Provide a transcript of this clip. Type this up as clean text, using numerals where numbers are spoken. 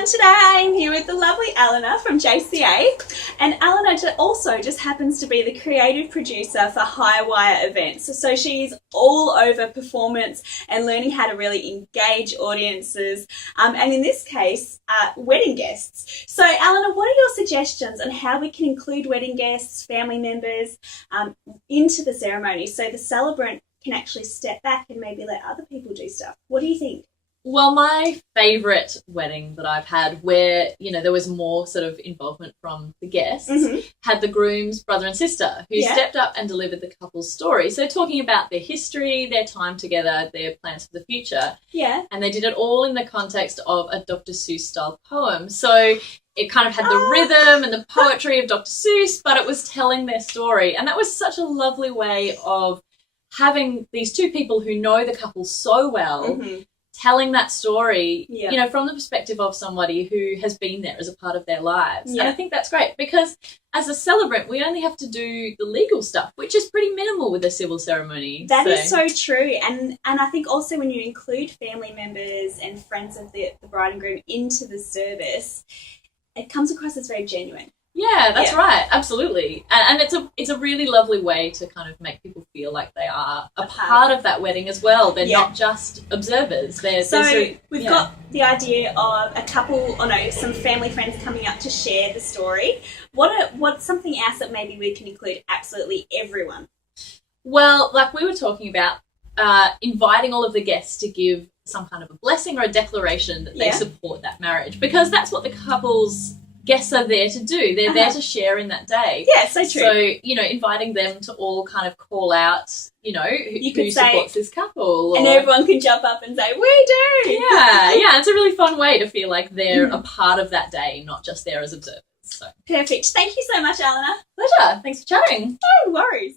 everyone, today I'm here with the lovely Elena from JCA, and Elena also just happens to be the creative producer for High Wire events, so she's all over performance and learning how to really engage audiences, and in this case, wedding guests. So Elena, what are your suggestions on how we can include wedding guests, family members, into the ceremony so the celebrant can actually step back and maybe let other people do stuff? What do you think? Well, my favourite wedding that I've had where, there was more sort of involvement from the guests had the groom's brother and sister who stepped up and delivered the couple's story. So talking about their history, their time together, their plans for the future. Yeah. And they did it all in the context of a Dr. Seuss style poem. So it kind of had the rhythm and the poetry of Dr. Seuss, but it was telling their story. And that was such a lovely way of having these two people who know the couple so well telling that story, from the perspective of somebody who has been there as a part of their lives. And I think that's great because as a celebrant, we only have to do the legal stuff, which is pretty minimal with a civil ceremony. That is so true. And I think also when you include family members and friends of the bride and groom into the service, it comes across as very genuine. Yeah, that's right. Absolutely. And it's a really lovely way to kind of make people feel like they are a part of that wedding as well. They're not just observers. We've got the idea of a couple, some family friends coming up to share the story. What's something else that maybe we can include absolutely everyone? Well, like we were talking about, inviting all of the guests to give some kind of a blessing or a declaration that they support that marriage, because that's what the couple's guests are there to do. They're there to share in that day. Yeah, so true. So, inviting them to all kind of call out, who supports this couple. And everyone can jump up and say, we do! Yeah, it's a really fun way to feel like they're a part of that day, not just there as observers. So. Perfect. Thank you so much, Elena. Pleasure. Thanks for chatting. No worries.